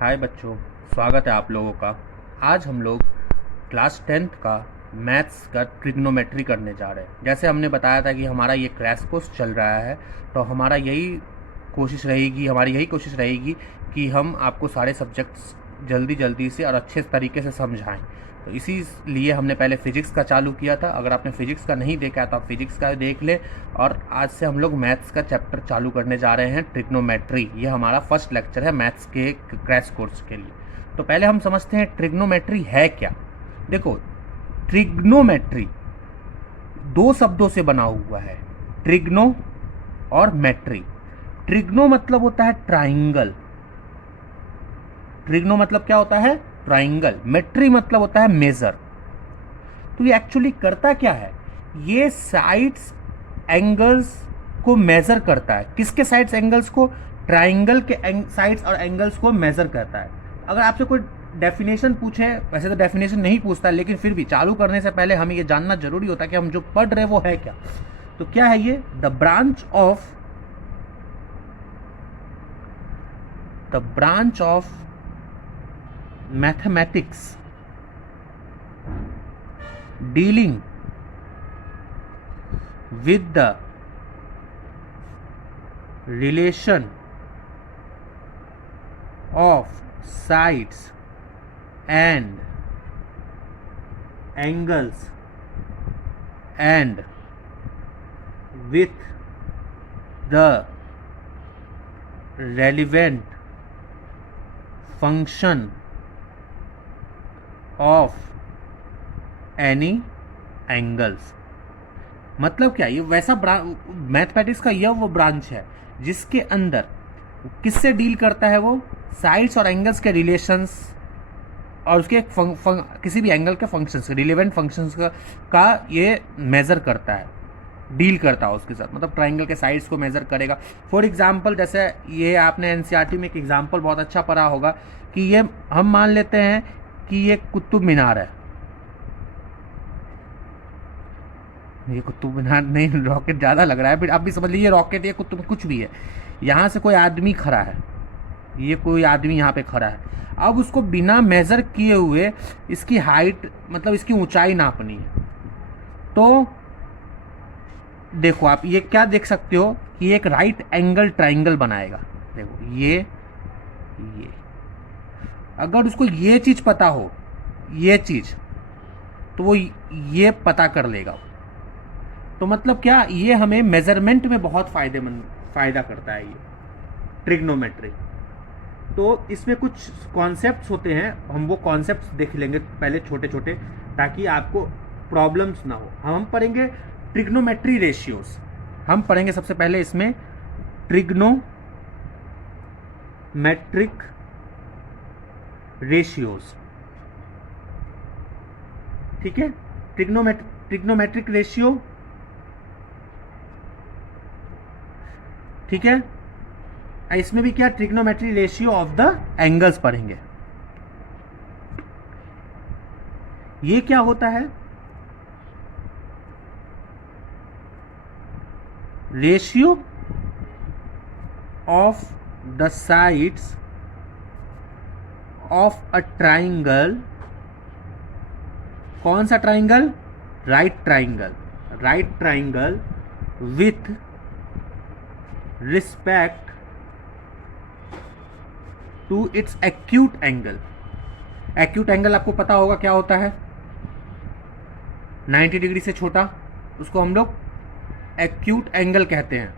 हाय बच्चों, स्वागत है आप लोगों का। आज हम लोग क्लास 10th का मैथ्स का ट्रिग्नोमेट्री करने जा रहे हैं। जैसे हमने बताया था कि हमारा ये क्रैश कोर्स चल रहा है, तो हमारी यही कोशिश रहेगी कि हम आपको सारे सब्जेक्ट्स जल्दी जल्दी से और अच्छे तरीके से समझाएं। तो इसीलिए हमने पहले फ़िज़िक्स का चालू किया था। अगर आपने फ़िज़िक्स का नहीं देखा है तो आप फ़िज़िक्स का देख लें। और आज से हम लोग मैथ्स का चैप्टर चालू करने जा रहे हैं, ट्रिग्नोमेट्री। ये हमारा फर्स्ट लेक्चर है मैथ्स के क्रैश कोर्स के लिए। तो पहले हम समझते हैं ट्रिग्नोमेट्री है क्या। देखो, ट्रिग्नोमेट्री दो शब्दों से बना हुआ है, ट्रिग्नो और मेट्री। ट्रिग्नो मतलब होता है ट्राइंगल। ट्रिग्नो मतलब क्या होता है? ट्राइंगल। मेट्री मतलब होता है मेजर। तो ये एक्चुअली करता क्या है? ये साइड्स एंगल्स को मेजर करता है। किसके साइड्स एंगल्स को? ट्राइंगल के साइड्स और एंगल्स को मेजर करता है। अगर आपसे कोई डेफिनेशन पूछे, वैसे तो डेफिनेशन नहीं पूछता, लेकिन फिर भी चालू करने से पहले हमें ये जानना जरूरी होता है कि हम जो पढ़ रहे वो है क्या। तो क्या है ये? The branch of mathematics dealing with the relation of sides and angles and with the relevant function of any angles. मतलब क्या? ये वैसा मैथमेटिक्स का यह वो ब्रांच है जिसके अंदर किससे डील करता है? वो साइड्स और एंगल्स के रिलेशंस और उसके किसी भी एंगल के फंक्शंस, रिलेवेंट फंक्शंस का ये मेज़र करता है, डील करता है उसके साथ। मतलब ट्राइंगल के साइड्स को मेज़र करेगा। फॉर एग्जांपल, जैसे ये आपने एनसीईआरटी में एक एग्जांपल बहुत अच्छा पढ़ा होगा कि ये हम मान लेते हैं कि ये कुतुब मीनार है। ये कुतुब मीनार नहीं, रॉकेट ज़्यादा लग रहा है, फिर आप भी समझ लीजिए रॉकेट या कुतुब कुछ भी है। यहाँ से कोई आदमी खड़ा है, ये कोई आदमी यहाँ पे खड़ा है। अब उसको बिना मेज़र किए हुए इसकी हाइट, मतलब इसकी ऊंचाई नापनी है। तो देखो, आप ये क्या देख सकते हो कि एक राइट एंगल ट्राइंगल बनाएगा। देखो ये अगर उसको ये चीज़ पता हो, ये चीज़, तो वो ये पता कर लेगा। तो मतलब क्या, ये हमें मेजरमेंट में बहुत फ़ायदा करता है ये ट्रिग्नोमेट्री। तो इसमें कुछ कॉन्सेप्ट्स होते हैं, हम वो कॉन्सेप्ट्स देख लेंगे पहले छोटे छोटे, ताकि आपको प्रॉब्लम्स ना हो। हम पढ़ेंगे ट्रिग्नोमेट्री रेशियोज। हम पढ़ेंगे सबसे पहले इसमें ट्रिग्नोमेट्रिक रेशियोज। ठीक है, ट्रिग्नोमेट्रिक रेशियो। ठीक है, इसमें भी क्या? Trigonometry ratio of the angles पढ़ेंगे। ये क्या होता है? Ratio of the sides of a triangle. कौन सा triangle? Right triangle with respect to its acute angle. Acute angle आपको पता होगा क्या होता है? 90 डिग्री से छोटा, उसको हम लोग एक्यूट एंगल कहते हैं।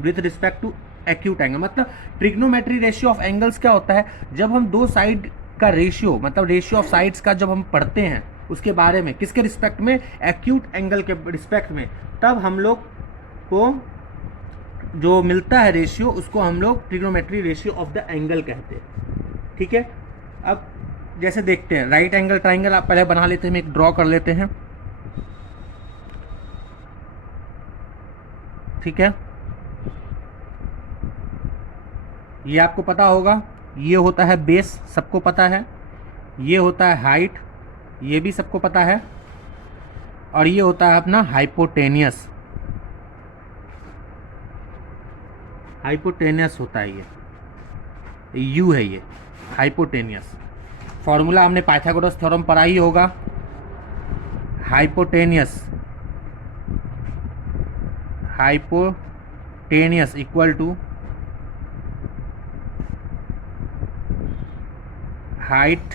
With respect to acute angle मतलब ट्रिग्नोमेट्री रेशियो ऑफ एंगल्स क्या होता है? जब हम दो साइड का रेशियो, मतलब रेशियो ऑफ साइड्स का जब हम पढ़ते हैं उसके बारे में, किसके रिस्पेक्ट में? एक्यूट एंगल के रिस्पेक्ट में, तब हम लोग को जो मिलता है रेशियो, उसको हम लोग trigonometry ratio of the angle कहते हैं। ठीक है, अब जैसे देखते हैं राइट एंगल ट्राइंगल। आप पहले बना लेते हैं, एक ड्रॉ कर लेते हैं। ठीक है, ये आपको पता होगा, ये होता है बेस, सबको पता है। ये होता है हाइट, ये भी सबको पता है। और ये होता है अपना हाइपोटेनियस। हाइपोटेनियस होता है ये। यू है ये हाइपोटेनियस। फॉर्मूला हमने पाइथागोरस थ्योरम पढ़ा ही होगा। हाइपोटेनियस इक्वल टू हाइट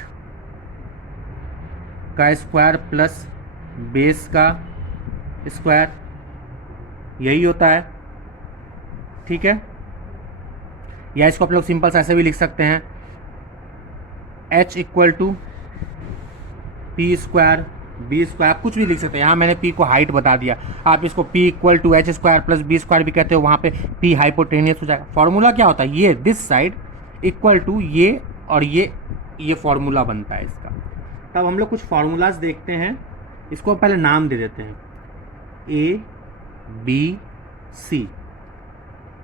का स्क्वायर प्लस बेस का स्क्वायर, यही होता है। ठीक है, या इसको आप लोग सिंपल से ऐसे भी लिख सकते हैं, h equal to P square B square, कुछ भी लिख सकते हैं। यहाँ मैंने p को हाइट बता दिया, आप इसको p equal to H square plus B square भी कहते हो, वहाँ पे p हाइपोटेनियस हो जाएगा। फॉर्मूला क्या होता है, ये दिस साइड इक्वल टू ये और ये फॉर्मूला बनता है इसका। तब हम लोग कुछ फार्मूलाज देखते हैं, इसको पहले नाम दे देते हैं A B C।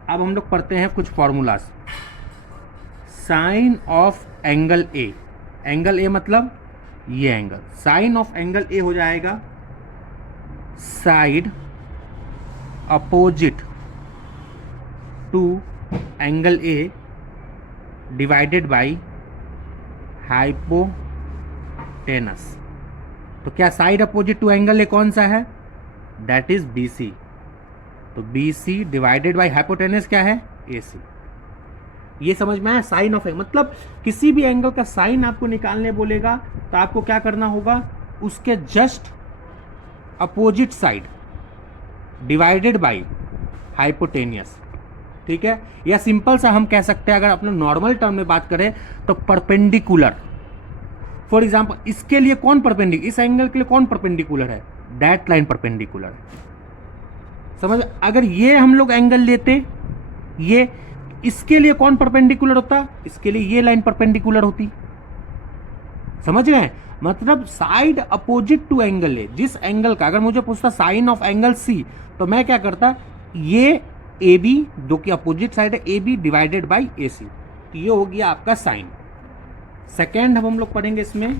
अब हम लोग पढ़ते हैं कुछ formulas. Sine of angle A, angle A मतलब ये angle, sine of angle A हो जाएगा side opposite to angle A divided by hypotenuse. तो क्या side opposite to angle A कौन सा है, दैट इज BC। तो BC डिवाइडेड बाई हाइपोटेनस क्या है, AC। ये समझ में आया। साइन ऑफ एंगल मतलब किसी भी एंगल का साइन आपको निकालने बोलेगा तो आपको क्या करना होगा, उसके just opposite side divided by hypotenuse. ठीक है, या सिंपल सा हम कह सकते हैं, अगर अपने नॉर्मल टर्म में बात करें तो परपेंडिकुलर। फॉर एग्जाम्पल इसके लिए कौन परपेंडिकुलर, इस एंगल के लिए कौन परपेंडिकुलर है, दैट लाइन परपेंडिकुलर है। समझ, अगर ये हम लोग एंगल लेते, ये इसके लिए कौन परपेंडिकुलर होता, इसके लिए ये लाइन परपेंडिकुलर होती। समझ रहे हैं, मतलब साइड अपोजिट टू एंगल है, जिस एंगल का अगर मुझे पूछता साइन ऑफ एंगल C, तो मैं क्या करता, ये AB जो कि अपोजिट साइड है AB डिवाइडेड बाई AC, तो ये हो गया आपका साइन। सेकेंड हम लोग पढ़ेंगे इसमें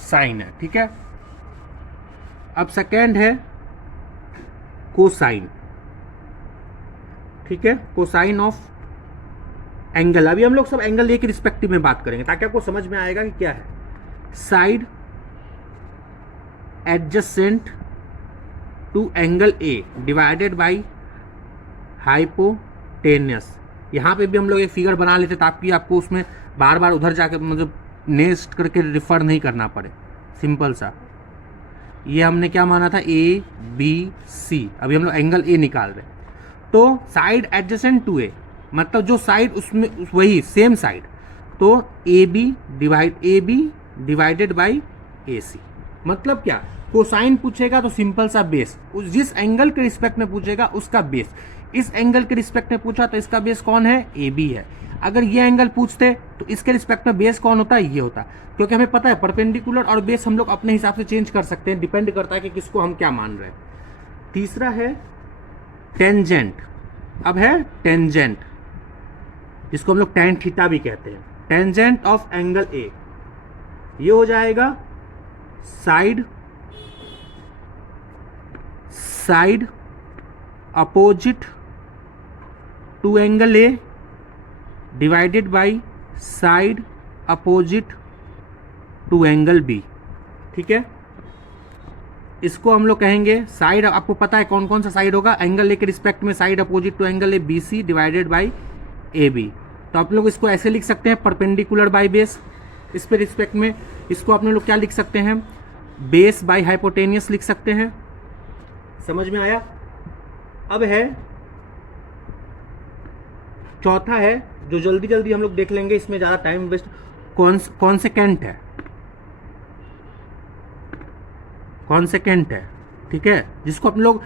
साइन है। ठीक है, अब सेकेंड है कोसाइन। ठीक है, कोसाइन ऑफ एंगल। अभी हम लोग सब एंगल ए के रिस्पेक्टिव में बात करेंगे ताकि आपको समझ में आएगा कि क्या है। Side adjacent to angle A divided by hypotenuse. यहाँ पे भी हम लोग एक फिगर बना लेते ताकि आपको उसमें बार बार उधर जाकर मतलब नेक्स्ट करके रिफर नहीं करना पड़े। सिंपल सा, ये हमने क्या माना था, ABC। अभी हम लोग एंगल ए निकाल रहे हैं, तो साइड एडजेसेंट टू ए मतलब जो साइड उसमें वही सेम साइड, तो AB डिवाइडेड बाई AC। मतलब क्या, कोसाइन पूछेगा तो सिंपल सा बेस, जिस एंगल के रिस्पेक्ट में पूछेगा उसका बेस। इस एंगल के रिस्पेक्ट में पूछा तो इसका बेस कौन है, AB है। अगर ये एंगल पूछते तो इसके रिस्पेक्ट में बेस कौन होता है, ये होता। क्योंकि हमें पता है परपेंडिकुलर और बेस हम लोग अपने हिसाब से चेंज कर सकते हैं, डिपेंड करता है कि किसको हम क्या मान रहे हैं। तीसरा है टेंजेंट। अब है टेंजेंट, जिसको हम लोग टैन थीटा भी कहते हैं। टेंजेंट ऑफ एंगल ए, ये हो जाएगा side opposite to angle A divided by side opposite to angle B. ठीक है, इसको हम लोग कहेंगे साइड, आपको पता है कौन कौन सा साइड होगा एंगल ए के रिस्पेक्ट में, side opposite to angle A BC divided by AB। तो आप लोग इसको ऐसे लिख सकते हैं, परपेंडिकुलर बाई बेस। इस पे रिस्पेक्ट में इसको आप लोग क्या लिख सकते हैं, बेस बाई हाइपोटेनियस लिख सकते हैं। समझ में आया। अब है चौथा है जो जल्दी जल्दी हम लोग देख लेंगे, इसमें ज़्यादा टाइम वेस्ट, कॉन्सेकेंट है। कॉन्सेकेंट है, ठीक है, जिसको हम लोग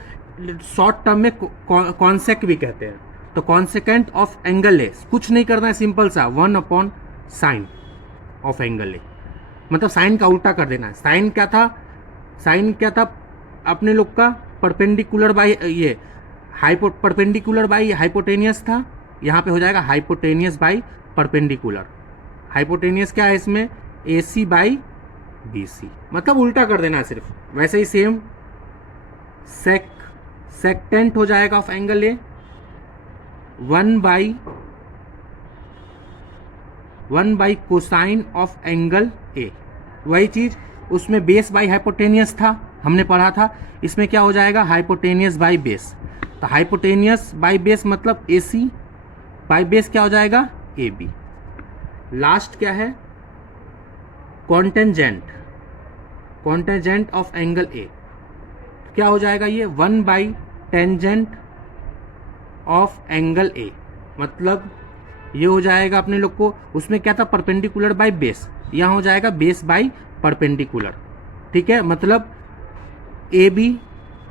शॉर्ट टर्म में कॉन्सेक भी कहते हैं। तो कॉन्सेकेंट ऑफ एंगल ए, कुछ नहीं करना है, सिंपल सा 1 साइन ऑफ एंगल ए, मतलब साइन का उल्टा कर देना है। साइन क्या था अपने लोग का, परपेंडिकुलर बाई ये परपेंडिकुलर बाई हाइपोटेनियस था, यहाँ पे हो जाएगा हाइपोटेनियस बाई परपेंडिकुलर। हाइपोटेनियस क्या है इसमें, AC बाई BC, मतलब उल्टा कर देना है सिर्फ। वैसे ही सेम सेकटेंट हो जाएगा of angle A, 1/1 cosine of angle A. वही चीज उसमें बेस बाई हाइपोटेनियस था, हमने पढ़ा था। इसमें क्या हो जाएगा, हाइपोटेनियस बाई बेस। तो हाइपोटेनियस बाई बेस मतलब AC बाई बेस क्या हो जाएगा, AB। लास्ट क्या है, कॉन्टेंजेंट ऑफ एंगल ए। क्या हो जाएगा ये, 1/टेंजेंट ऑफ एंगल ए। मतलब ये हो जाएगा अपने लोग को, उसमें क्या था, परपेंडिकुलर बाई बेस, यहाँ हो जाएगा बेस बाई परपेंडिकुलर। ठीक है, मतलब AB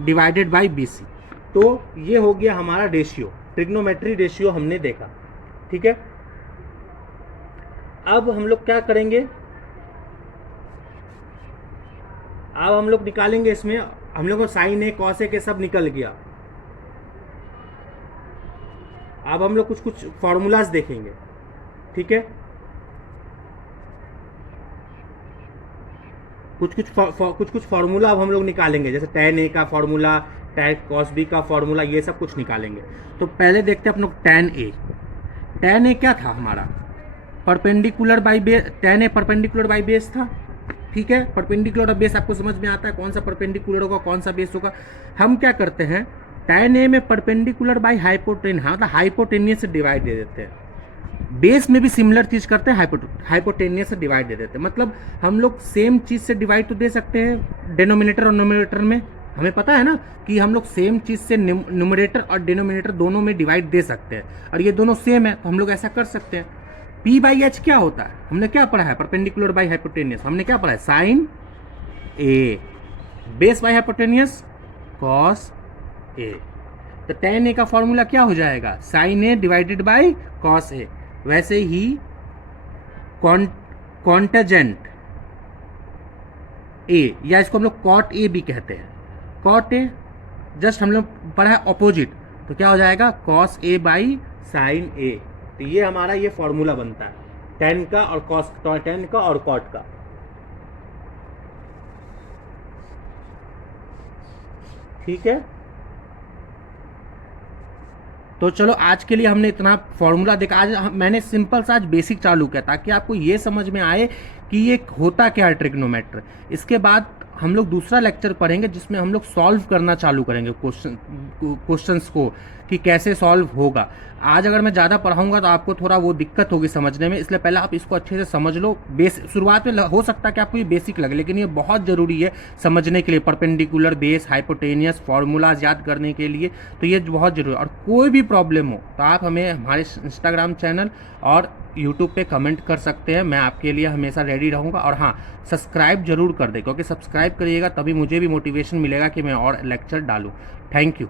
डिवाइडेड बाई BC। तो ये हो गया हमारा रेशियो, ट्रिग्नोमेट्री रेशियो हमने देखा। ठीक है, अब हम लोग क्या करेंगे, अब हम लोग निकालेंगे, इसमें हम लोग को साइन ए कॉस ए के सब निकल गया। अब हम लोग कुछ फॉर्मूलाज देखेंगे। ठीक है, कुछ फॉर्मूला अब हम लोग निकालेंगे, जैसे tan A का फॉर्मूला, tan cos B का फॉर्मूला, ये सब कुछ निकालेंगे। तो पहले देखते हैं अपन लोग tan A। tan A क्या था हमारा, perpendicular by base, tan A perpendicular by base था। ठीक है, परपेंडिकुलर और बेस आपको समझ में आता है, कौन सा परपेंडिकुलर होगा कौन सा बेस होगा। हम क्या करते हैं, tan A में परपेंडिकुलर बाई हाइपोटेन, हाँ मतलब हाइपोटेनियस से डिवाइड दे देते हैं। बेस में भी सिमिलर चीज करते हैं, हाइपोटेनियस से डिवाइड दे देते हैं। मतलब हम लोग सेम चीज से डिवाइड तो दे सकते हैं डिनोमिनेटर और नोमिनेटर में, हमें पता है ना कि हम लोग सेम चीज से न्यूमरेटर और डिनोमिनेटर दोनों में डिवाइड दे सकते हैं, और ये दोनों सेम है तो हम लोग ऐसा कर सकते हैं। P/H क्या होता है, हमने क्या पढ़ा है, परपेंडिकुलर बाई हाइपोटेनियस, हमने क्या पढ़ा है, sine A, base by hypotenuse cos A. तो tan A का फॉर्मूला क्या हो जाएगा, sine A divided by cos A. वैसे ही कॉन्टेजेंट ए, या इसको हम लोग कॉट ए भी कहते हैं, कॉट ए जस्ट हम लोग पढ़ा है ऑपोजिट, तो क्या हो जाएगा, कॉस ए बाई साइन ए। तो ये हमारा ये फॉर्मूला बनता है tan का और कॉस, tan का और कॉट का। ठीक है, तो चलो आज के लिए हमने इतना फॉर्मूला देखा। आज मैंने सिंपल सा आज बेसिक चालू किया ताकि आपको ये समझ में आए कि ये होता क्या है ट्रिग्नोमेट्री। इसके बाद हम लोग दूसरा लेक्चर पढ़ेंगे जिसमें हम लोग सॉल्व करना चालू करेंगे क्वेश्चंस को, कि कैसे सॉल्व होगा। आज अगर मैं ज़्यादा पढ़ाऊंगा तो आपको थोड़ा वो दिक्कत होगी समझने में, इसलिए पहले आप इसको अच्छे से समझ लो। शुरुआत में हो सकता है कि आपको ये बेसिक लगे, लेकिन ये बहुत ज़रूरी है समझने के लिए, परपेंडिकुलर, बेस, हाइपोटेनियस, फार्मूलाज याद करने के लिए, तो ये बहुत ज़रूरी है। और कोई भी प्रॉब्लम हो तो आप हमें हमारे इंस्टाग्राम चैनल और यूट्यूब पे कमेंट कर सकते हैं, मैं आपके लिए हमेशा रेडी रहूँगा। और हाँ, सब्सक्राइब जरूर कर दें, क्योंकि सब्सक्राइब करिएगा तभी मुझे भी मोटिवेशन मिलेगा कि मैं और लेक्चर डालूँ। Thank you.